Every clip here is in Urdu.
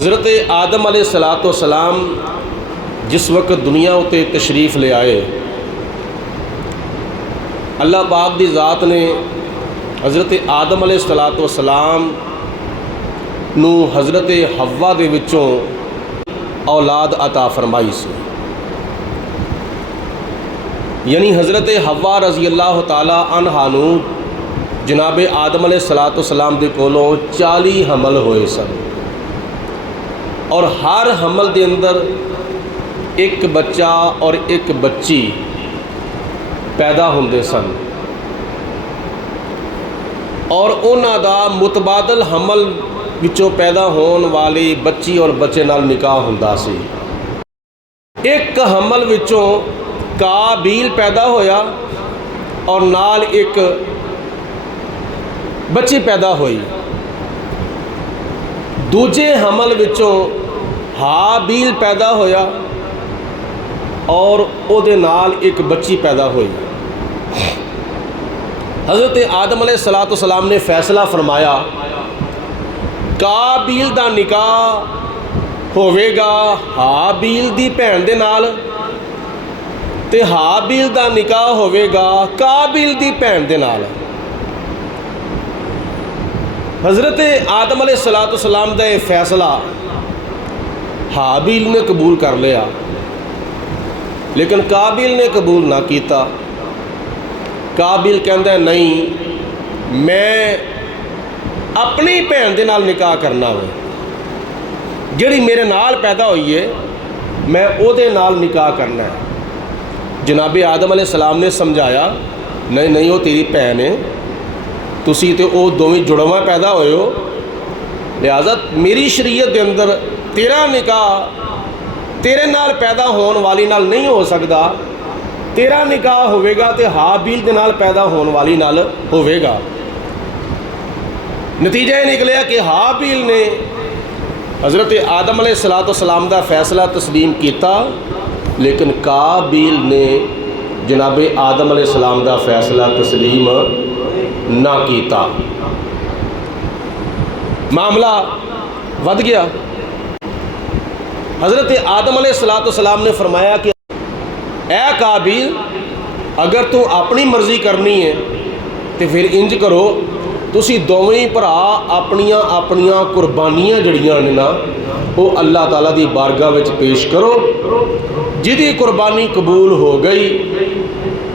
حضرت آدم علیہ السلام جس وقت دنیا اتنے تشریف لے آئے، اللہ پاک دی ذات نے حضرت آدم علیہ السلام نو حضرت حوا دے وچوں اولاد عطا فرمائی سی، یعنی حضرت حوا رضی اللہ تعالی عنہا نو جناب آدم علیہ السلام دے کولوں 40 حمل ہوئے سن، اور ہر حمل دے اندر ایک بچہ اور ایک بچی پیدا ہوندے سن، اور انہاں دا متبادل حمل وچوں پیدا ہون والی بچی اور بچے نال نکاح ہوندا سی۔ ایک حمل وچوں قابیل پیدا ہویا اور نال ایک بچی پیدا ہوئی، دوجے حمل وچوں ہابیل پیدا ہویا اور او دے نال ایک بچی پیدا ہوئی۔ حضرت آدم علیہ السلام نے فیصلہ فرمایا قابیل دا نکاح ہوئے گا ہابیل دی بھین دے نال، تے ہابیل دا نکاح ہوئے گا قابیل دی بھین دے نال۔ حضرت آدم علیہ السلام دا یہ فیصلہ ہابیل نے قبول کر لیا، لیکن قابیل نے قبول نہ کیتا۔ قابیل کہندا ہے نہیں، میں اپنی بھین دے نال نکاح کرنا ہے، جڑی میرے نال پیدا ہوئی ہے میں او دے نال نکاح کرنا ہے۔ جناب آدم علیہ السلام نے سمجھایا نہیں نہیں، وہ تیری بھین ہے، تسی تے او دوویں جڑواں پیدا ہوئے ہو، لہذا میری شریعت دے اندر تیرا نکاح تیرے نال پیدا ہون والی نال نہیں ہو سکدا، تیرا نکاح ہوئے گا تے ہابیل دے نال پیدا ہون والی نال ہوئے گا۔ نتیجہ یہ نکلیا کہ ہابیل نے حضرت آدم علیہ السلام دا فیصلہ تسلیم کیتا، لیکن قابیل نے جناب آدم علیہ السلام دا فیصلہ تسلیم نہ کیتا۔ معاملہ ود گیا۔ حضرت آدم علیہ السلام نے فرمایا کہ اے قابیل، اگر تو اپنی مرضی کرنی ہے تو پھر انج کرو، تسی دوویں بھرا اپنیاں قربانیاں جڑیاں نے نا وہ اللہ تعالیٰ دی بارگاہ وچ پیش کرو، جدی قربانی قبول ہو گئی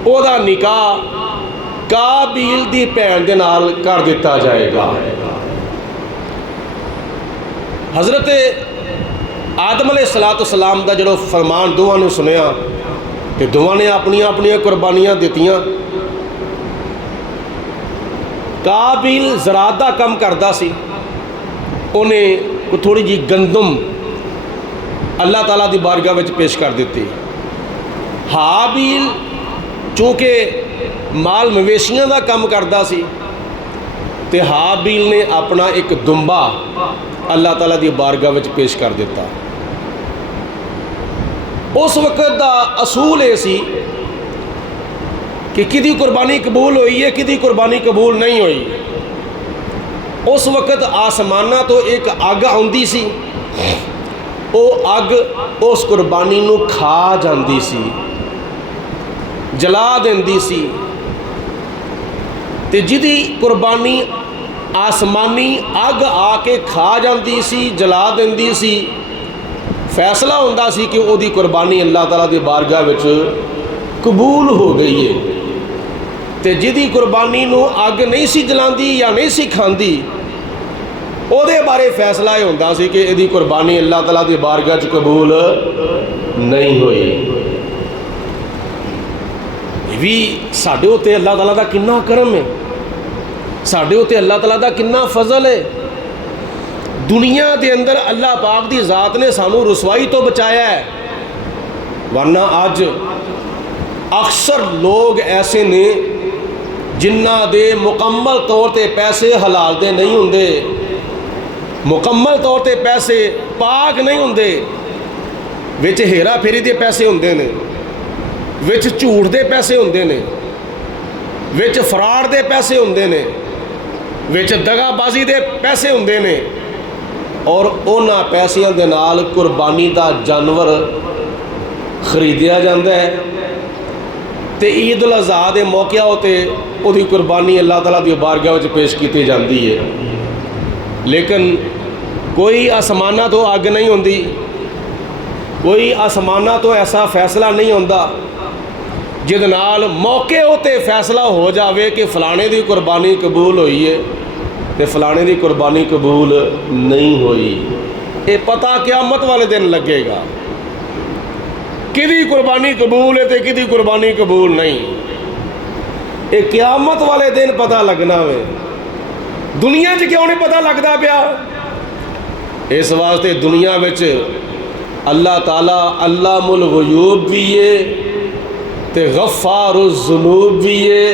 او دا نکاح قابیل دی بھین دے نال کر دیتا جائے گا۔ حضرت آدم علیہ السلام دا جڑو فرمان دوواں نے سنیا تے دوواں نے اپنیاں قربانیاں دیتیاں۔ قابیل زراعت دا کم کردا سی، انہیں تھوڑی جی گندم اللہ تعالیٰ دی بارگاہ وچ پیش کر دیتی۔ ہابیل چونکہ مال مویشیاں دا کم کردا سی تے ہابیل نے اپنا ایک دمبا اللہ تعالیٰ دی بارگاہ وچ پیش کر دیتا۔ اس وقت دا اصول یہ سی کہ کدی قربانی قبول ہوئی ہے کدی قربانی قبول نہیں ہوئی۔ اس وقت آسمانہ تو ایک اگ آندی سی، او اگ اس قربانی نو کھا جاندی سی، جلا دیندی سی، تے جدی قربانی آسمانی اگ آ کے کھا جاندی سی، جلا دیندی سی، فیصلہ ہوندا سی کہ او دی قربانی اللہ تعالیٰ دی بارگاہ وچ قبول ہو گئی ہے، تے جدی قربانی نو اگ نہیں سی جلاندی یا نہیں سی کھاندی او دے بارے فیصلہ یہ ہوندا سی کہ ایدی قربانی اللہ تعالیٰ دی بارگاہ وچ قبول نہیں ہوئی۔ یہ بھی ساڈے اوتے اللہ تعالیٰ دا کنا کرم ہے، ساڈے اوتے اللہ تعالیٰ دا کنا فضل ہے۔ دنیا دے اندر اللہ پاک دی ذات نے سانو رسوائی تو بچایا ہے، ورنہ آج اکثر لوگ ایسے نے جنہ دے مکمل طور تے پیسے حلال دے نہیں ہوندے، مکمل طور تے پیسے پاک نہیں ہوندے، وچ ہیرا پھیری دے پیسے ہوندے نے، وچ جھوٹ دے پیسے ہوندے نے، وچ فراڈ دے پیسے ہوندے نے، وچ دغا بازی دے پیسے ہوندے نے، اور ਉਹਨਾਂ ਪੈਸਿਆਂ ਦੇ ਨਾਲ ਕੁਰਬਾਨੀ ਦਾ ਜਾਨਵਰ ਖਰੀਦਿਆ ਜਾਂਦਾ ਹੈ ਤੇ ਈਦ ਉਲ ਅਜ਼ਹਾ ਦੇ ਮੌਕਿਆਂ ਉੱਤੇ ਉਹਦੀ ਕੁਰਬਾਨੀ ਅੱਲਾਹ ਤਾਲਾ ਦੀ ਬਾਰਗਾਹ ਵਿੱਚ ਪੇਸ਼ ਕੀਤੀ ਜਾਂਦੀ ਹੈ। ਲੇਕਿਨ ਕੋਈ ਆਸਮਾਨਾਂ ਤੋਂ ਅੱਗ ਨਹੀਂ ਹੁੰਦੀ, ਕੋਈ ਆਸਮਾਨਾਂ ਤੋਂ ਐਸਾ ਫੈਸਲਾ ਨਹੀਂ ਹੁੰਦਾ ਜਿਹਦੇ ਨਾਲ ਮੌਕੇ ਉੱਤੇ ਫੈਸਲਾ ਹੋ ਜਾਵੇ ਕਿ ਫਲਾਣੇ ਦੀ ਕੁਰਬਾਨੀ ਕਬੂਲ ਹੋਈ ਹੈ ਤੇ ਫਲਾਣੇ ਦੀ ਕੁਰਬਾਨੀ ਕਬੂਲ ਨਹੀਂ ਹੋਈ। ਇਹ ਪਤਾ ਕਿਆਮਤ ਵਾਲੇ ਦਿਨ ਲੱਗੇਗਾ ਕਿਹਦੀ ਕੁਰਬਾਨੀ ਕਬੂਲ ਹੈ ਤੇ ਕਿਹਦੀ ਕੁਰਬਾਨੀ ਕਬੂਲ ਨਹੀਂ। ਇਹ ਕਿਆਮਤ ਵਾਲੇ ਦਿਨ ਪਤਾ ਲੱਗਣਾ ਵੇ, ਦੁਨੀਆ 'ਚ ਕਿਉਂ ਨਹੀਂ ਪਤਾ ਲੱਗਦਾ ਪਿਆ? ਇਸ ਵਾਸਤੇ ਦੁਨੀਆ ਵਿੱਚ ਅੱਲਾਹ ਤਾਲਾ ਅੱਲਾਮੁਲ ਗਯੂਬ ਵੀ ਹੈ ਤੇ ਗਫਾਰੁ ਜ਼ੁਨੂਬ ਵੀ ਹੈ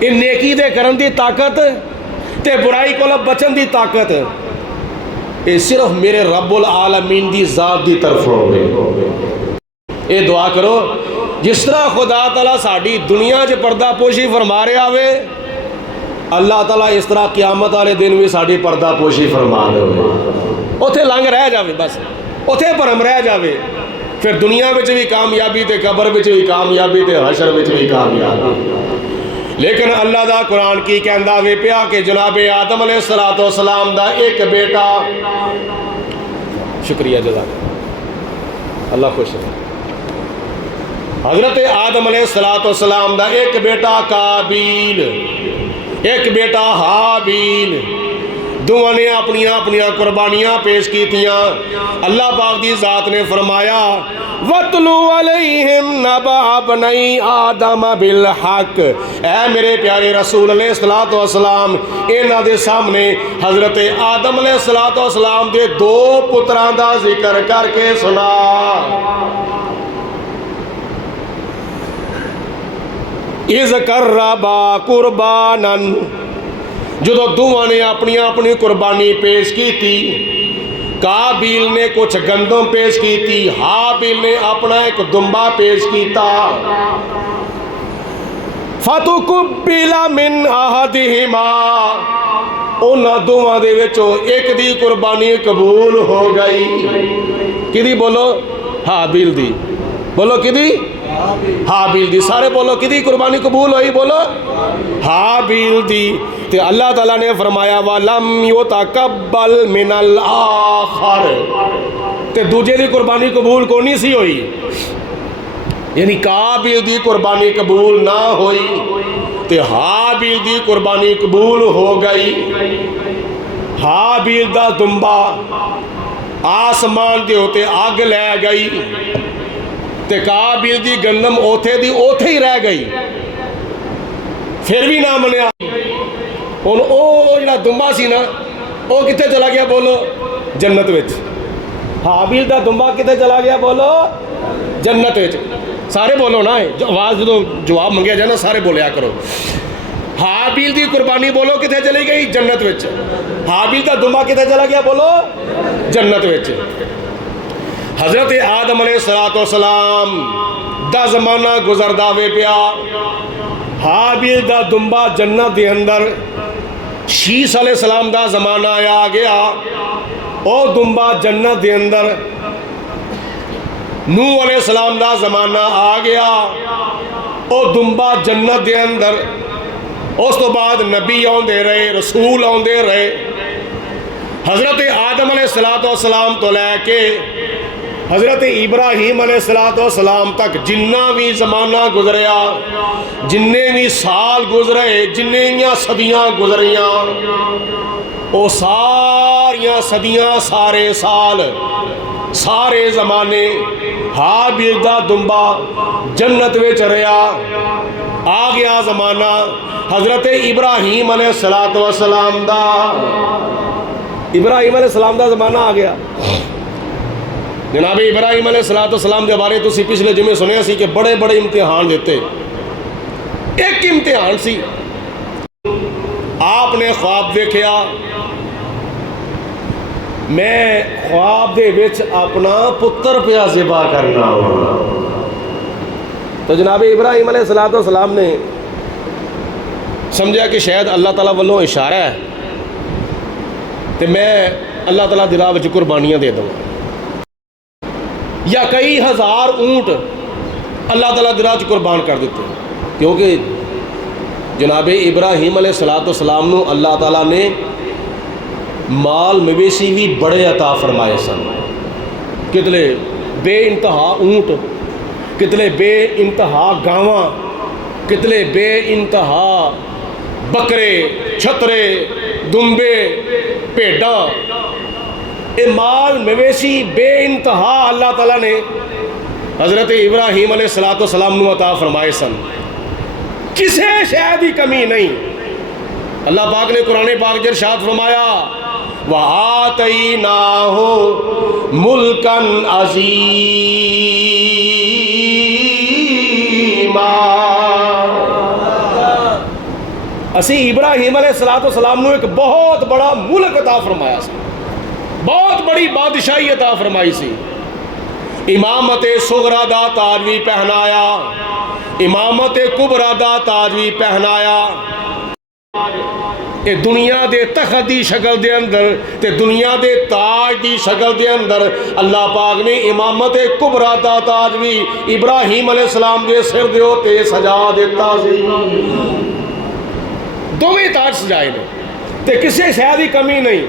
یہ نیکی دے کرن دی طاقت تے برائی کو بچن دی طاقت یہ صرف میرے رب العالمین دی ذات دی طرف ہوگی. یہ دعا کرو جس طرح خدا تعالیٰ ساڑی دنیا چ پردہ پوشی فرما رہا ہوئے اللہ تعالیٰ اس طرح قیامت والے دن بھی ساڑی پردہ پوشی فرما دے اوتھے لنگ رہ جاوے بس اوتھے پرم رہ جاوے پھر دنیا میں بھی کامیابی تے قبر میں بھی کامیابی تے حشر میں بھی کامیابی. لیکن اللہ دا قرآن کی کہندہ وے پیا کہ جناب آدم علیہ السلام دا ایک بیٹا شکریہ جزاک اللہ خوش ہے. حضرت آدم علیہ السلام دا ایک بیٹا قابیل ایک بیٹا حابیل دونوں نے اپنی قربانیاں پیش کی تھیاں. اللہ پاک دی ذات نے فرمایا وَاتْلُو عَلَيْهِمْ نَبَأَ بَنِي آدَمَ بِالْحَقِّ. اے میرے پیارے رسول علیہ السلام انہاں دے سامنے حضرت آدم علیہ السلام دے دو پتراں دا ذکر کر کے سنا. اِذْ قَرَّبَا قُرْبَانًا جدو دونوں نے اپنی قربانی پیش کی تھی. قابیل نے کچھ گندم پیش کی تھی حابیل نے اپنا ایک دمبا پیش کیتا. فَتُقُبِّلَ مِنْ أَحَدِهِمَا انہاں دونوں دے وچوں ایک دی قربانی قبول ہو گئی. کدی بولو حابیل دی بولو کدی حابیل دی سارے بولو کدی قربانی قبول ہوئی بولو حابیل دی. تے اللہ تعالیٰ نے فرمایا وَلَمْ يُتَقَبَّلْ مِنَ الْآخَرِ تے دوجے دی قربانی قبول کو نہیں سی ہوئی یعنی قابیل دی قربانی قبول نہ ہوئی تے حابیل دی قربانی قبول ہو گئی. حابیل دا دمبا آسمان دے ہوتے آگ لے گئی تے قابیل دی گندم اوتھے دی اوتھے ہی رہ گئی پھر بھی نہ منیا. ہن او جڑا دمبا سی نا او کتے چلا گیا بولو جنت وچ. حابیل دا دمبا کتے چلا گیا بولو جنت وچ. سارے بولو نا آواز جدو جواب منگیا جائے نا سارے بولیا کرو. حابیل دی قربانی بولو کتے چلی گئی جنت وچ. حابیل دا دمبا کتے چلا گیا بولو جنت وچ. حضرت آدم علیہ السلام دا زمانہ گزردہ وے پیا. حابیل دا دمبا جنت دے اندر شیس علیہ السلام دا زمانہ آیا گیا او دمبا جنت دے اندر نوح علیہ السلام دا زمانہ آ گیا او دمبا جنت دے اندر. اس تو بعد نبی آندے رہے رسول آندے رہے. حضرت آدم علیہ السلام تو لے کے حضرت ابراہیم علیہ السلام تک جنہ بھی زمانہ گزریا جننے بھی سال گزرے جننے بھی صدیاں گزریاں او ساریاں صدیاں سارے سال سارے زمانے حابیل دا دمبا جنت وچ رہیا. آ گیا زمانہ حضرت ابراہیم علیہ السلام دا. ابراہیم علیہ السلام دا زمانہ آ گیا. جناب ابراہیم علیہ السلام کے بارے تو پچھلے جمعے سنیا سی کہ بڑے بڑے امتحان دیتے. ایک امتحان سی آپ نے خواب دیکھیا میں خواب دے وچ اپنا پتر پیا ذبح کرنا ہوں. تو جناب ابراہیم علیہ السلام نے سمجھا کہ شاید اللہ تعالیٰ والوں اشارہ ہے تو میں اللہ تعالیٰ دی راہ وچ قربانیاں دے دوں یا کئی ہزار اونٹ اللہ تعالیٰ دی راہ وچ قربان کر دیتے. کیونکہ جناب ابراہیم علیہ السلام نو اللہ تعالیٰ نے مال مویشی بھی بڑے عطا فرمائے سن. کتنے بے انتہا اونٹ کتنے بے انتہا گاواں کتنے بے انتہا بکرے چھترے دمبے پیڈاں اے مال مویشی بے انتہا اللہ تعالیٰ نے حضرت ابراہیم علیہ السلام نو عطا فرمائے سن. کسے شے دی کمی نہیں. اللہ پاک نے قرآن پاک ارشاد فرمایا وَآتَيْنَاهُ مُلْكًا عَظِيمًا اسی ابراہیم علیہ السلام نو ایک بہت بڑا ملک عطا فرمایا سی، بہت بڑی بادشاہی عطا فرمائی سی، امامت صغرا دا تاج بھی پہنایا، امامت کبرا دا تاج بھی پہنایا۔ اے دنیا دے تخت دی شکل دے اندر تے دنیا دے تاج دی شکل دے اندر اللہ پاک نے امامت کبرا دا تاج بھی ابراہیم علیہ السلام دے سر دے ہوتے سجا دیتا سی۔ دوویں تاج سجائے نے تے کسے شے دی کمی نہیں،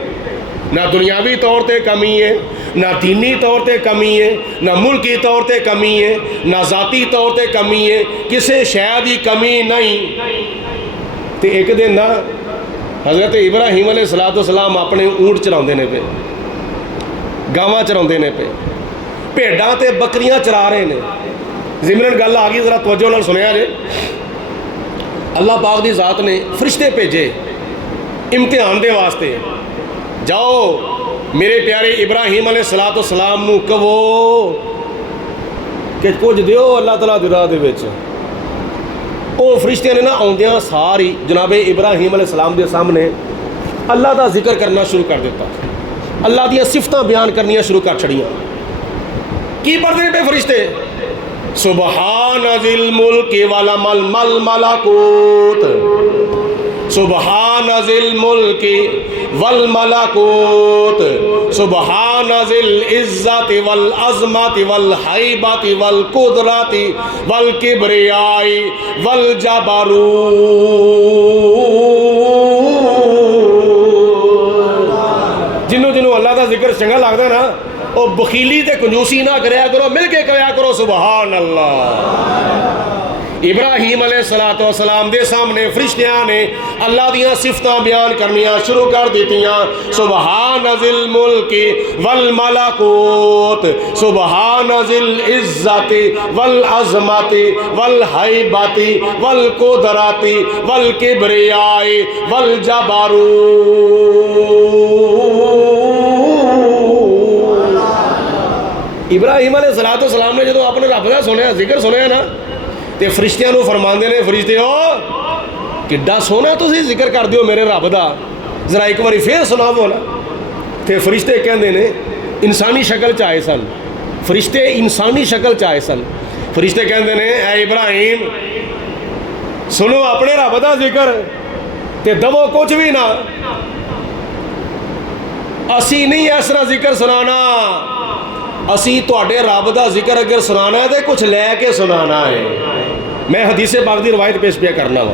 نہ دنیاوی طور تے کمی ہے، نہ دینی طور تے کمی ہے، نہ ملکی طور تے کمی ہے، نہ ذاتی طور تے کمی ہے، کسے شے دی کمی نہیں۔ تے ایک دن نا حضرت ابراہیم علیہ السلام اپنے اونٹ چراؤندے نے پہ، گاواں چراؤندے نے پہ، بھیڈاں تے بکریاں چرا رہے نے۔ ضمن گل آ گئی، ذرا توجہ نال سنیا جے۔ اللہ پاک دی ذات نے فرشتے بھیجے امتحان دے واسطے، جاؤ میرے پیارے ابراہیم علیہ السلام نو کہو کہ کچھ دیو اللہ تعالیٰ دی راہ دے وچ۔ او فرشتے نے نا آندیاں ساری جناب ابراہیم علیہ السلام دے سامنے اللہ دا ذکر کرنا شروع کر دیتا، اللہ دیا صفتاں بیان کرنیاں شروع کر چھڑیاں۔ کی پڑھتے پہ فرشتے؟ سبحان ذی الملک والملکوت، سبحان ذی الملک والملکوت، سبحان ذی العزت والعظمت والحیبت والقدرت والکبریاء والجبروت۔ جنوں اللہ کا ذکر چنگا لگتا ہے نا، وہ بخیلی تے کنجوسی نہ کریا کرو، مل کے کہیا کرو سبحان اللہ۔ ابراہیم علیہ السلام دے سامنے فرشتیاں نے اللہ دیاں صفتاں بیان کرنیاں شروع کر دیتیاں۔ سبحان ذی الملک والملکوت، سبحان ذی العزت والعظمت والحیبت والقدرت والکبریاء والجبروت۔ ابراہیم علیہ السلام نے جدو اپنے رب دا سنیا ذکر سنیا نا تے فرشتیاں نو فرماندے نے، فرشتے ہو کڈا سونا تسی ذکر کر دیو میرے رب دا، ذرا ایک باری پھر سناو نا۔ تے فرشتے کہندے نے انسانی شکل چاہے سن، فرشتے انسانی شکل چاہے سن۔ فرشتے کہندے نے اے ابراہیم سنو اپنے رب دا ذکر تے دو کچھ بھی نہ، اسی نہیں اس طرح ذکر سنانا، اسی تواڈے رب دا ذکر اگر سنانا ہے تو کچھ لے کے سنانا ہے۔ میں حدیث پاک دی روایت پیش پیا کرنا وا،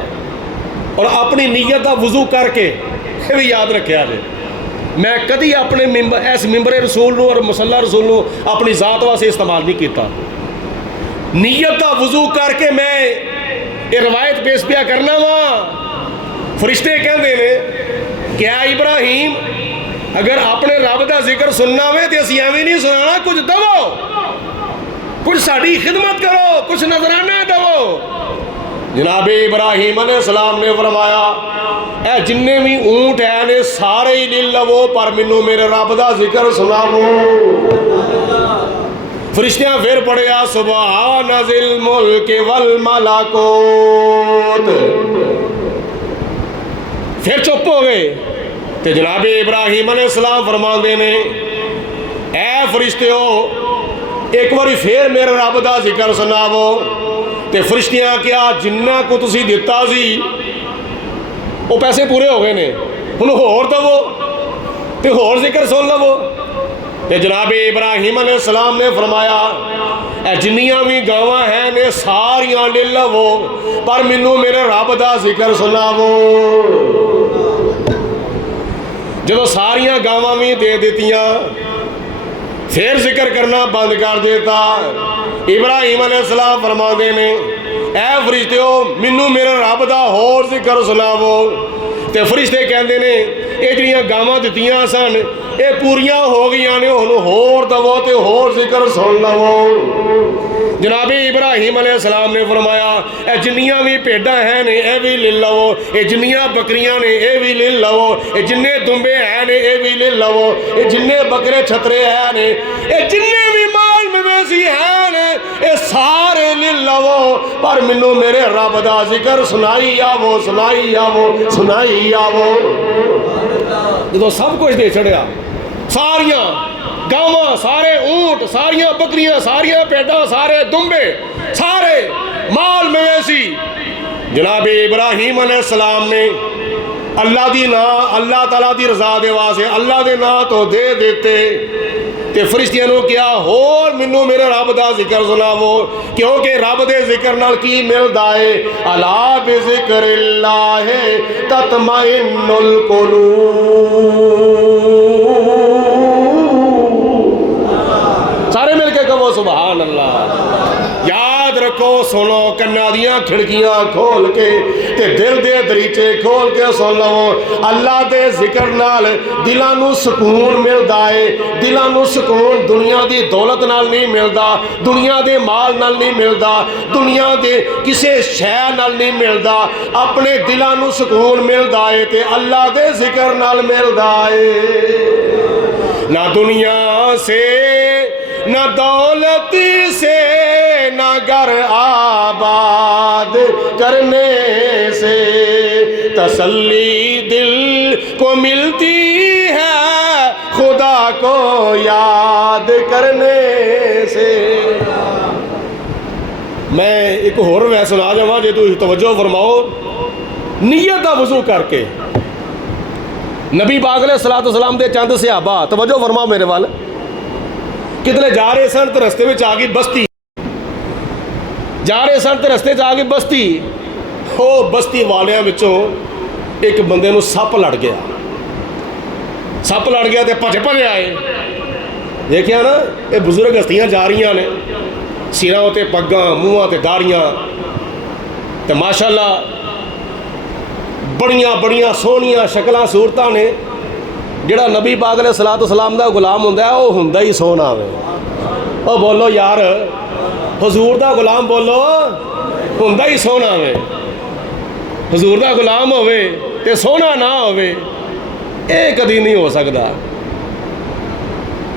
اور اپنی نیت دا وضو کر کے یہ بھی یاد رکھیا جے، میں کدی اپنے اس ممبر رسول نو اور مصلی رسول نو اپنی ذات واسطے استعمال نہیں کیتا۔ نیت دا وضو کر کے میں یہ روایت پیش پیا کرنا وا۔ فرشتے کہندے نے کہ اے ابراہیم اگر اپنے رب دا ذکر سننا ہوئے تو اسی ایویں نہیں سنانا، کچھ دو، کچھ ساڑی خدمت کرو، کچھ نظرانہ دو۔ جناب ابراہیم علیہ السلام نے فرمایا اے جننے بھی اونٹ ہیں نے سارے ہی لے لو، پر مینوں میرے رب دا ذکر سناو۔ فرشتیاں پھر پڑھیا سبحان ذی الملک والملکوت، پھر چپ ہو گئے۔ تے جناب ابراہیم علیہ السلام فرماندے نے اے فرشتیو ایک باری پھر میرے رب دا ذکر سناو۔ تے فرشتیاں کیا جنہ کو تسی دیتا سی وہ پیسے پورے ہو گئے نے، ہن ہور دو تے ہور ذکر سن لو۔ تے جناب ابراہیم علیہ السلام نے فرمایا اے جنیاں بھی گاواں ہیں نے ساریاں لے لو، پر مینوں میرے رب دا ذکر سناو۔ جدو ساریاں گاواں بھی دے دیتیاں پھر ذکر کرنا بند کر دیتا۔ ابراہیم علیہ السلام فرماندے نے اے فرشتیو مینوں میرے رب دا ہور ذکر سناو۔ تے فرشتے کہندے نے اے جڑیاں گاواں دتیاں سن اے پوریاں ہو گئیاں نے، ہن ہور دو تے ہور ذکر سن لو۔ جناب ابراہیم علیہ السلام نے فرمایا اے جنیاں بھی بھیڈاں ہیں نے اے بھی لے لو، اے جنیاں بکریاں نے اے بھی لے لو، اے جنے دمبے ہیں نے اے بھی لے لو، اے جنے بکرے چھترے ہیں نے، اے جنے بھی مال مویشی ہیں نے یہ سارے نہیں لو پر مینوں میرے رب دا ذکر سنائی آو سنائی آو سنائی آو۔ جدو سب کچھ دے چھڑیا، ساریاں گاواں، سارے اونٹ، ساریاں بکریاں، ساریاں پیڈاں، سارے دمبے، سارے مال مویشی، جناب ابراہیم علیہ السلام نے اللہ دی نا اللہ تعالیٰ دی رضا دے واسطے اللہ دے نا تو دے دیتے تے فرشتیاں نو کیا ہور مینوں میرے رب دا ذکر سناو، کیونکہ رب دے ذکر نال کی ملدا ہے، الا بذکر اللہ تطمئن القلوب۔ سارے مل کے کہو سبحان اللہ۔ یاد رکھو، سنو، کنا دیاں کھڑکیاں کھول کے تے دل دے دریچے کھول کے سن لو، اللہ دے ذکر نال دلاں نو سکون ملدا ہے۔ دلاں نو سکون دنیا دی دولت نال نہیں ملدا، دنیا دے مال نال نہیں ملدا، دنیا دے کسے شے نال نہیں ملدا، اپنے دلاں نو سکون ملدا ہے تے اللہ دے ذکر نال ملدا ہے۔ نہ دنیا سے نہ دولت سے نہ گھر آباد کرنے سے تسلی دل کو ملتی ہے، خدا کو یاد کرنے سے۔ میں ایک اور وے سنا جاواں جے تو توجہ فرماؤ، نیت دا وضو کر کے نبی پاک علیہ الصلوۃ والسلام دے چند صحابہ، توجہ فرماؤ میرے وال، کتنے جا رہے سن تو رستے میں آ گئی بستی، جا رہے سن تو رستے آ گئی بستی، وہ بستی والیاں وچوں ایک بندے نو سپ لڑ گیا، سپ لڑ گیا تے بھج آئے۔ دیکھیا نا، یہ بزرگ ہستیاں جا رہی نے، سراں تے پگاں، منہاں تے داڑیاں، تے ماشاءاللہ بڑیاں بڑیاں سونیاں شکلاں صورتاں نے۔ جڑا نبی پاک علیہ الصلوۃ والسلام دا غلام ہوندا ہے وہ ہوندا ہی سونا وے۔ او بولو یار، حضور دا غلام بولو، ہوندا ہی سونا وے۔ حضور دا غلام ہوئے تے سونا نہ ہوئے، اے کدی نہیں ہو سکتا۔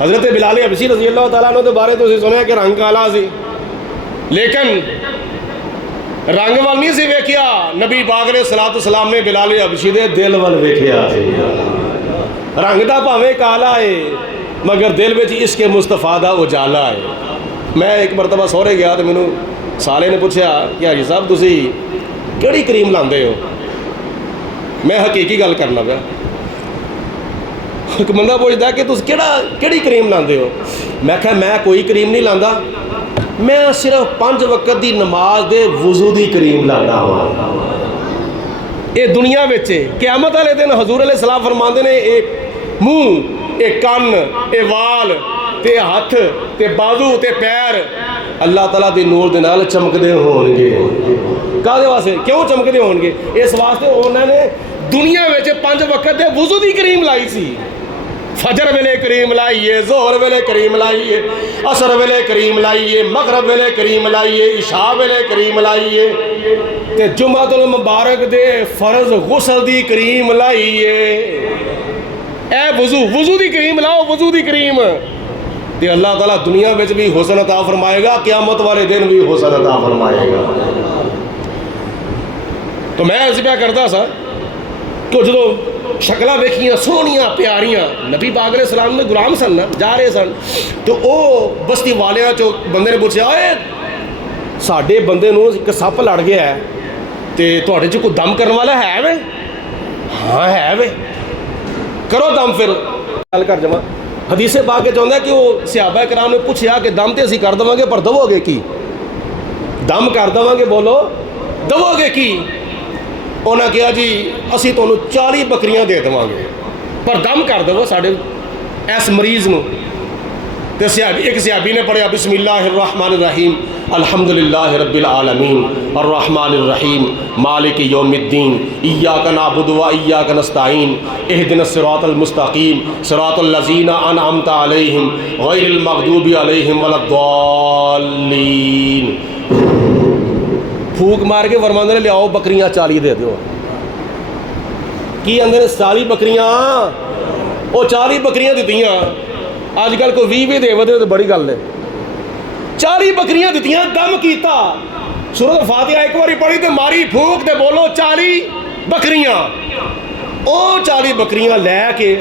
حضرت بلال حبشی رضی اللہ تعالیٰ عنہ دے بارے تسی سنیا کہ رنگ کالا سی، لیکن رنگ وال نہیں سی ویکھیا، نبی پاک علیہ الصلوۃ والسلام نے بلال حبشی دے دل وال ویکھیا سی۔ رنگ دا پاویں کالا ہے مگر دل وچ عشق مصطفیٰ دا اجالا ہے۔ میں ایک مرتبہ سہرے گیا تو مینوں سالے نے پوچھا کہ حاجی صاحب تسی کیڑی کریم لاندے ہو؟ میں حقیقی گل کرنا پیا۔ ایک بندہ پوچھتا کہ تسی کیڑی کریم لاندے ہو؟ میں کہا میں کوئی کریم نہیں لاندا، میں صرف 5 وقت دی نماز دے وضو دی کریم لانا ہوں۔ یہ دنیا وچ قیامت والے دن حضور علیہ السلام فرماندے نے اے منہ، اے کن، اے وال تے ہاتھ تے بازو تے پیر اللہ تعالیٰ دی نور دے نال چمکدے ہون گے۔ کہدے واسطے؟ کیوں چمکدے ہون گے؟ اس واسطے انہوں نے دنیا وچ 5 وقت دے وضو دی کریم لائی سی۔ فجر ویلے کریم لائیے، ظہر ویلے کریم لائیے، عصر ویلے کریم لائیے، مغرب ویلے کریم لائیے، عشاء ویلے کریم لائیے، تے جمعۃ المبارک دے فرض غسل دی کریم لائیے۔ اے وضو دی کریم لاؤ، وضو دی کریم، تے اللہ تعالیٰ دنیا وچ بھی حسن عطا فرمائے گا، قیامت والے دن بھی حسن عطا فرمائے گا۔ تو میں اس پہ کرتا سا کہ جدو شکلاں ویکھیاں سونیاں پیاریاں، نبی پاک علیہ السلام نے غلام سن نا، جا رہے سن، تو او بستی والیاں چو بندے نے پوچھا اے ساڈے بندے نو ایک سپ لڑ گیا ہے تے تواڈے چ کوئی دم کرن والا ہے وے؟ ہاں ہے وے، کرو دم پھر گل کر جاواں۔ حدیث پاک کے چاہتا ہے کہ وہ صحابہ کرام نے پوچھا کہ دم تے اسی کر دواں گے پر دو گے کی؟ دم کر دواں گے، بولو دو گے کی؟ انہاں کہا جی اسی تانوں 40 بکریاں دے دواں گے پر دم کر دو ساڈے اس مریض نو۔ تے ایک صحابی نے پڑھیا بسم اللہ الرحمن الرحیم الحمدللہ رب العالمین الرحمن الرحیم مالک یوم الدین ایاک نعبد و ایاک نستعین اہدنا الصراط المستقیم صراط الذین انعمت علیہم غیر المغضوب علیہم ولا الضالین۔ پھوک مار کے فرماندے نے لیاؤ بکریاں 40 دے دیو۔ کی اندر 40 بکریاں، وہ 40 بکریاں دیتیاں۔ آج کل کوئی 20 بھی دے ودے تو بڑی گل ہے، 40 ਬੱਕਰੀਆਂ ਦਿੱਤੀਆਂ, ਦਮ ਕੀਤਾ। ਸੂਰਤ ਫਾਤਿਹਾ ਇੱਕ ਵਾਰੀ ਪੜ੍ਹੀ ਤੇ ਮਾਰੀ ਫੂਕ ਤੇ ਬੋਲੋ 40 ਬੱਕਰੀਆਂ। ਉਹ 40 ਬੱਕਰੀਆਂ ਲੈ ਕੇ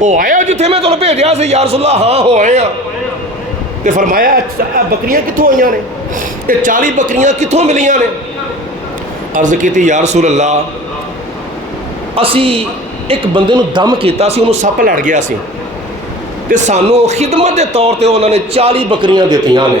ਹੋ ਆਇਆ ਜਿੱਥੇ ਮੈਂ ਤੁਹਾਨੂੰ ਭੇਜਿਆ ਸੀ? ਯਾ ਰਸੂਲ ਅੱਲਾਹ, ਹਾਂ ਹੋ ਆਏ ਆ। ਤੇ ਫਰਮਾਇਆ ਬੱਕਰੀਆਂ ਕਿੱਥੋਂ ਆਈਆਂ ਨੇ? ਇਹ 40 ਬੱਕਰੀਆਂ ਕਿੱਥੋਂ ਮਿਲੀਆਂ ਨੇ? ਅਰਜ਼ ਕੀਤੀ ਯਾ ਰਸੂਲ ਅੱਲਾਹ, ਅਸੀਂ ਇੱਕ ਬੰਦੇ ਨੂੰ ਦਮ ਕੀਤਾ ਸੀ, ਉਹਨੂੰ ਸੱਪ ਲੜ ਗਿਆ ਸੀ, ਤੇ ਸਾਨੂੰ ਖਿਦਮਤ ਦੇ ਤੌਰ ਤੇ ਉਹਨਾਂ ਨੇ 40 ਬੱਕਰੀਆਂ ਦਿੱਤੀਆਂ ਨੇ।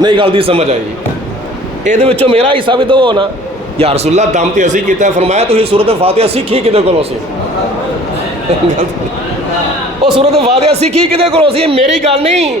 ਨਹੀਂ ਗੱਲ ਦੀ ਸਮਝ ਆਈ? ਇਹਦੇ ਵਿੱਚੋਂ ਮੇਰਾ ਹਿੱਸਾ ਵੀ ਦਿਓ ਨਾ। ਯਾ ਰਸੂਲ ਅੱਲਾਹ, ਦਮ ਤੇ ਅਸੀਂ ਕੀਤਾ। ਫਰਮਾਇਆ ਤੁਸੀਂ ਸੂਰਤ ਫਾਤਿਹਾ ਸਿੱਖੀ ਕਿਹਦੇ ਕੋਲੋਂ ਸੀ? ਉਹ ਸੂਰਤ ਫਾਤਿਹਾ ਸਿੱਖੀ ਕਿਹਦੇ ਕੋਲੋਂ ਸੀ? ਮੇਰੀ ਗੱਲ ਨਹੀਂ।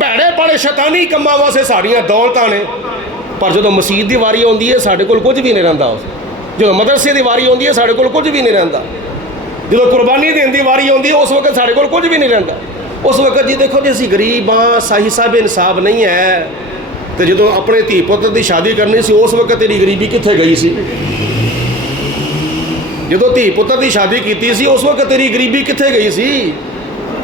ਭੈੜੇ ਭੈੜੇ ਸ਼ੈਤਾਨੀ ਕੰਮਾਂ ਵਾਸਤੇ ਸਾਡੀਆਂ ਦੌਲਤਾਂ ਨੇ। ਪਰ ਜਦੋਂ ਮਸਜਿਦ ਦੀ ਵਾਰੀ ਆਉਂਦੀ ਹੈ ਸਾਡੇ ਕੋਲ ਕੁਝ ਵੀ ਨਹੀਂ ਰਹਿੰਦਾ। ਜਦੋਂ ਮਦਰਸੇ ਦੀ ਵਾਰੀ ਆਉਂਦੀ ਹੈ ਸਾਡੇ ਕੋਲ ਕੁਝ ਵੀ ਨਹੀਂ ਰਹਿੰਦਾ। ਜਦੋਂ ਕੁਰਬਾਨੀ ਦੇਣ ਦੀ ਵਾਰੀ ਆਉਂਦੀ ਹੈ ਉਸ ਵਕਤ ਸਾਡੇ ਕੋਲ ਕੁਝ ਵੀ ਨਹੀਂ ਰਹਿੰਦਾ। ਉਸ ਵਕਤ ਜੀ ਦੇਖੋ ਜੀ ਅਸੀਂ ਗਰੀਬ ਹਾਂ, ਸਾਹੀ ਸਾਹਿਬ ਇਨਸਾਫ ਨਹੀਂ ਹੈ। ਤੇ ਜਦੋਂ ਆਪਣੇ ਧੀ ਪੁੱਤ ਦੀ ਸ਼ਾਦੀ ਕਰਨੀ ਸੀ ਉਸ ਵਕਤ ਤੇਰੀ ਗਰੀਬੀ ਕਿੱਥੇ ਗਈ ਸੀ? ਜਦੋਂ ਧੀ ਪੁੱਤਰ ਦੀ ਸ਼ਾਦੀ ਕੀਤੀ ਸੀ ਉਸ ਵਕਤ ਤੇਰੀ ਗਰੀਬੀ ਕਿੱਥੇ ਗਈ ਸੀ?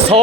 100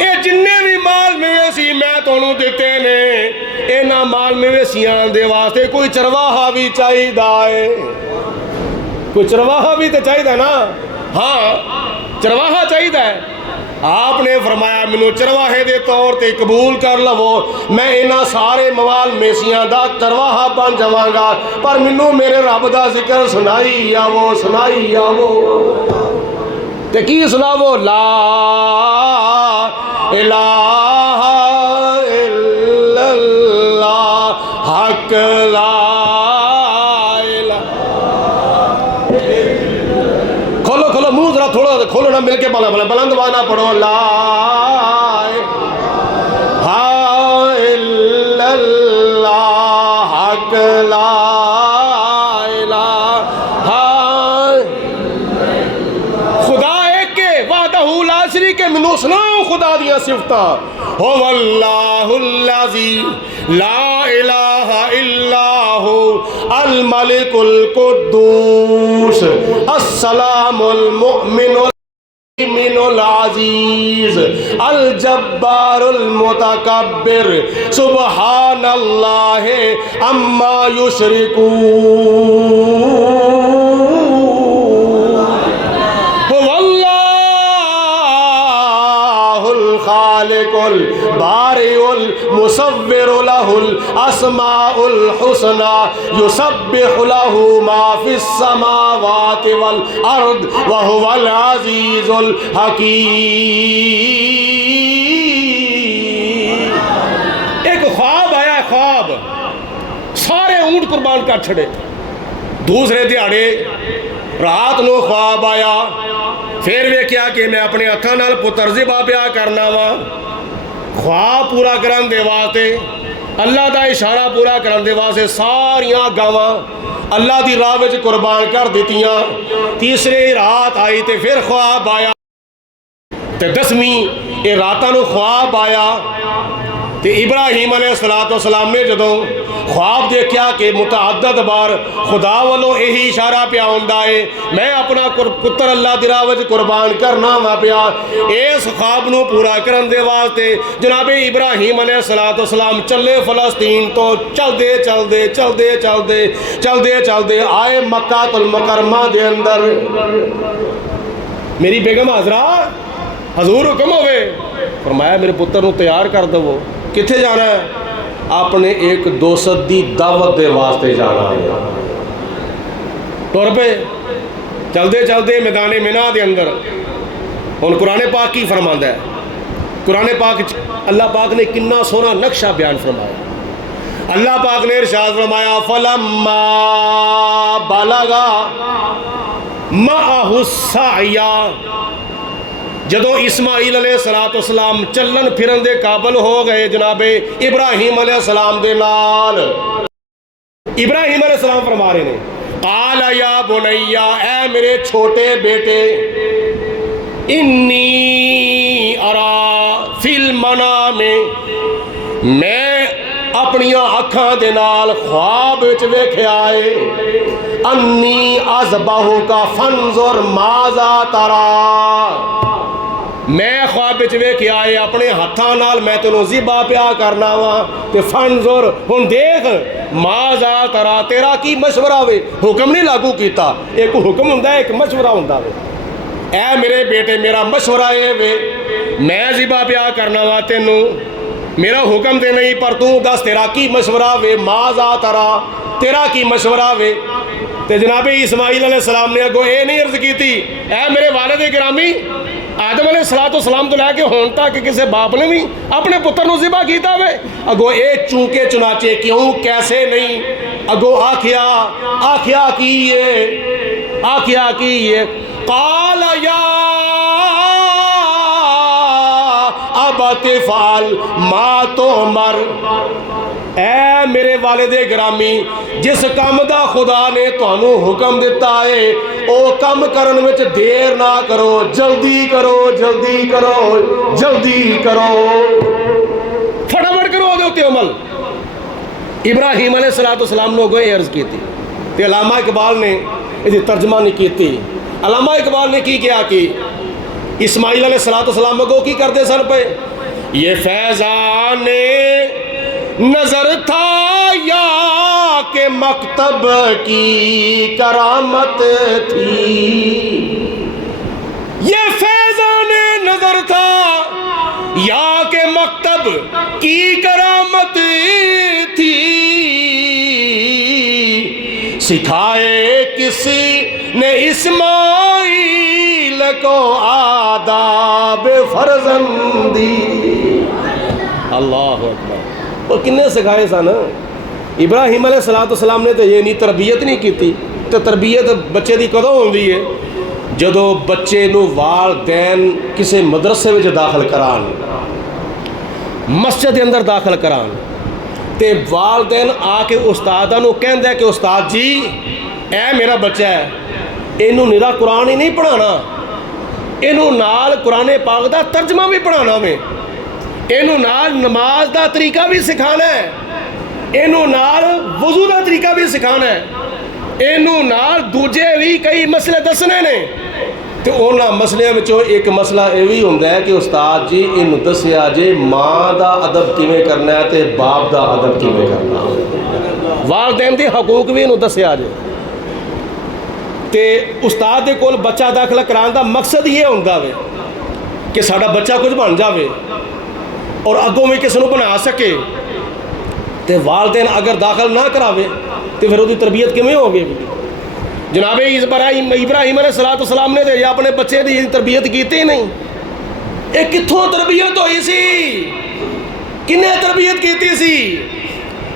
یہ جنے بھی مال مویشی میں تمہیں دیتے نے یہاں مال مویشیاں دے واسطے کوئی چرواہا بھی چاہیے، کوئی چرواہا بھی تو چاہیے نا، ہاں چرواہا چاہیے۔ آپ نے فرمایا مینوں چرواہے دے طور تے قبول کر لو، میں انہاں سارے موال میشیاں دا چرواہا بن جاواں گا، پر مینوں میرے رب دا ذکر سنائی آوو تے کی سناوو؟ لا الہ الا اللہ حق لا الہ۔ کھولو منہ ذرا تھوڑا کھولو نا، مل کے بلند وانا پڑھو، لا الہ الا اللہ حق لا الہ۔ خدا ایک کے وحدہ لا شریک ہے، منو سناؤ خدا دیا صفتاں۔ هو اللہ الذی لا الہ الا هو الملک القدوس السلام المؤمن العزیز الجبار المتکبر سبحان اللہ عما یشرکون۔ هو اللہ الخالق البارئ المصور له الاسماء الحسنى يسبح له ما في السماوات والارض وهو العزيز الحكيم۔ ایک خواب آیا، خواب سارے اونٹ قربان کر چھڑے، دوسرے دیہاڑے رات نو خواب آیا، پھر ویکھیا کہ میں اپنے ہتھاں نال پتر ذبح پیا کرنا وا، خواب پورا کرن دے واسطے اللہ دا اشارہ پورا کرن دے واسطے ساریاں گاواں اللہ دی راہ وچ قربان کر دیتیاں۔ تیسری رات آئی تے پھر خواب آیا، تے 10ویں یہ راتاں نو خواب آیا تے ابراہیم علیہ السلام نے جدوں خواب دیکھیا کہ متعدد بار خدا والوں یہی اشارہ پیا ہوندا ہے میں اپنا پتر اللہ دی راہ وچ قربان کرنا وا پیا، اس خواب نو پورا کرن دے واسطے جناب ابراہیم علیہ السلام چلے فلسطین تو چلدے آئے مکہ المکرمہ دے اندر۔ میری بیگم حضرہ حضور حکم ہوئے، فرمایا میرے پتر نو تیار کر دو، کتھے جانا ہے؟ اپنے ایک دوست دی دعوت دے واسطے جانا ہے۔ ٹور پہ چلدے میدان مینا دے اندر ہن قرآن پاک کی فرماندا ہے، قرآن پاک اللہ پاک نے کنا سونا نقشہ بیان فرمایا۔ اللہ پاک نے ارشاد فرمایا فلما بلغا معہ السعی، جدو اسماعیل علیہ السلام چلن پھرن دے قابل ہو گئے جناب ابراہیم علیہ السلام دے نال، ابراہیم علیہ السلام فرما رہے ہیں قال یا بنیا، اے میرے چھوٹے بیٹے، انی ارا فی المنام، میں اپنیاں اکھاں دے نال خواب وچ ویکھیا ہے، انی اذبحک فانظر ماذا تری، میں خواب وچ ویکھیا ہے اپنے ہتھاں نال میں تینوں ذبح پیا کرنا وا، تے فانظر ہن دیکھ ماذا تری، تیرا کی مشورہ وے، حکم نہیں لاگو کیتا، ایک حکم ہوندا ہے ایک مشورہ ہوندا وے۔ اے میرے بیٹے میرا مشورہ اے وے میں ذبح پیا کرنا وا تینوں، میرا حکم تے نہیں پر تو دس تیرا کی مشورہ وے، ماذا تری، تیرا کی مشورہ وے۔ تے جناب اسماعیل علیہ السلام نے اگو اے نہیں عرض کیتی اے میرے والد گرامی، آدم علیہ السلام تو لے کے ہون تک کسی باپ نے بھی اپنے پتر نو ذبح کیتا ہوئے، اگو اے چونکے چنانچے کیوں کیسے نہیں، اگو آکھیا کی یہ قال یا ابت فعل ما تؤمر، اے میرے والد گرامی جس کام دا خدا نے تانوں حکم دیتا ہے او کم کرن وچ دیر نہ کرو، جلدی کرو فٹافٹ کرو دے اتے عمل۔ ابراہیم علیہ السلام نے گوئے عرض کی تھی تے علامہ اقبال نے اس ترجمہ نہیں کی تھی، علامہ اقبال نے کی کیا کہ اسماعیل علیہ السلام کو کی کرتے سن پہ یہ فیضان نظر تھا یا کہ مکتب کی کرامت تھی؟ یہ فیضان نظر تھا یا کہ مکتب کی کرامت تھی؟ سکھائے کسی نے اسماعیل کو آداب فرزندی؟ اللہ اکبر. اور کنے سکھائے سن؟ ابراہیم علیہ السلام نے تو یہ نہیں تربیت نہیں کی. تو تربیت بچے دی کدوں ہوندی ہے؟ جدو بچے نو والدین کسی مدرسے وچ داخل کران، مسجد کے اندر داخل کران، تے والدین آ کے استاداں نو کہندا ہے کہ استاد جی اے میرا بچہ ہے، اینو نرا قرآن ہی نہیں پڑھانا، اینو نال قرآن پاک دا ترجمہ بھی پڑھانا میں، اینو نال نماز دا طریقہ بھی سکھانا ہے، اینو نال وضو دا طریقہ بھی سکھانا ہے، اینو نال دوجے بھی کئی مسئلے دسنے نے. تو انہاں مسئلے میں ایک مسئلہ یہ بھی ہوتا ہے کہ استاد جی ان دسیا جے ماں دا ادب کیویں کرنا ہے تے باپ دا ادب کیویں کرنا ہے، والدین دی حقوق بھی انہوں دسیا جے. تے استاد دے کول بچہ داخلہ کران دا مقصد یہ ہوتا ہے کہ ساڈا بچہ کچھ بن جاوے اور اگوں میں کسی نو بنا سکے. تے والدین اگر داخل نہ کراوے تو پھر وہ تربیت کیویں ہوگی؟ جناب ابراہیم علیہ السلام نے تو اپنے بچے کی تربیت کیتی نہیں. یہ کتوں تربیت ہوئی سی؟ کنے تربیت کیتی سی؟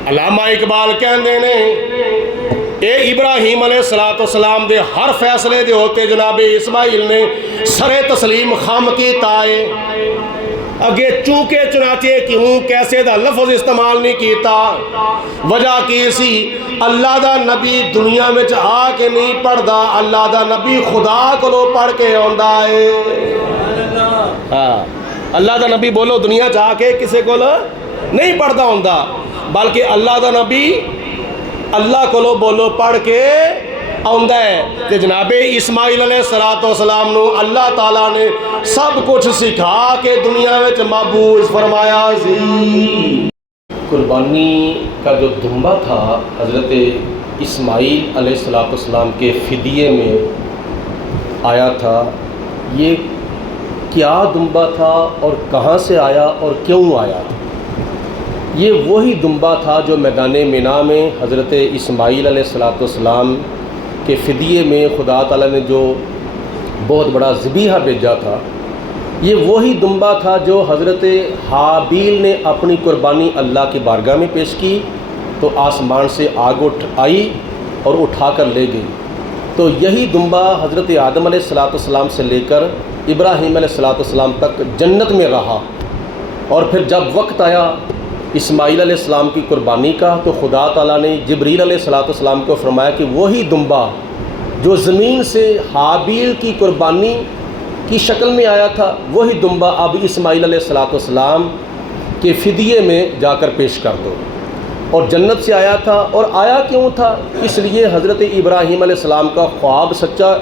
علامہ اقبال کہندے نے اے ابراہیم علیہ السلام دے ہر فیصلے دے ہوتے جناب اسماعیل نے سر تسلیم خم کی تائے اگے چونکہ چنانچہ کیوں کیسے دا لفظ استعمال نہیں کیتا. وجہ کی سی اللہ دا نبی دنیا میں آ کے نہیں پڑھدا، اللہ دا نبی خدا کو پڑھ کے آندا ہے. ہاں اللہ دا نبی بولو دنیا آ کے کسے کو نہیں پڑھدا ہوندا، بلکہ اللہ دا نبی اللہ کو بولو پڑھ کے آندا ہے. تے جناب اسماعیل علیہ السلام نو اللہ تعالیٰ نے سب کچھ سکھا کے دنیا میں مبعوث فرمایا سی. قربانی کا جو دمبا تھا حضرت اسماعیل علیہ السلام کے فدیے میں آیا تھا، یہ کیا دمبا تھا اور کہاں سے آیا اور کیوں آیا تھا؟ یہ وہی دمبا تھا جو میدان مینا میں حضرت اسماعیل علیہ السلام کے فدیے میں خدا تعالیٰ نے جو بہت بڑا ذبیحہ بھیجا تھا. یہ وہی دمبا تھا جو حضرت حابیل نے اپنی قربانی اللہ کی بارگاہ میں پیش کی تو آسمان سے آگ آئی اور اٹھا کر لے گئی. تو یہی دمبا حضرت آدم علیہ السلام سے لے کر ابراہیم علیہ السلام تک جنت میں رہا. اور پھر جب وقت آیا اسماعیل علیہ السلام کی قربانی کا تو خدا تعالیٰ نے جبریل علیہ السلام کو فرمایا کہ وہی دمبا جو زمین سے حابیل کی قربانی کی شکل میں آیا تھا وہی دمبا اب اسماعیل علیہ السلام کے فدیے میں جا کر پیش کر دو. اور جنت سے آیا تھا. اور آیا کیوں تھا؟ اس لیے حضرت ابراہیم علیہ السلام کا خواب سچا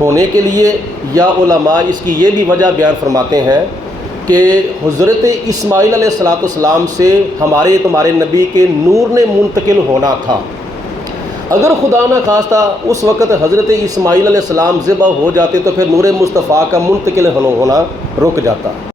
ہونے کے لیے، یا علماء اس کی یہ بھی وجہ بیان فرماتے ہیں کہ حضرت اسماعیل علیہ السلام سے ہمارے تمہارے نبی کے نور نے منتقل ہونا تھا. اگر خدا نہ خواستہ اس وقت حضرت اسماعیل علیہ السلام ذبح ہو جاتے تو پھر نور مصطفیٰ کا منتقل ہونا رک جاتا.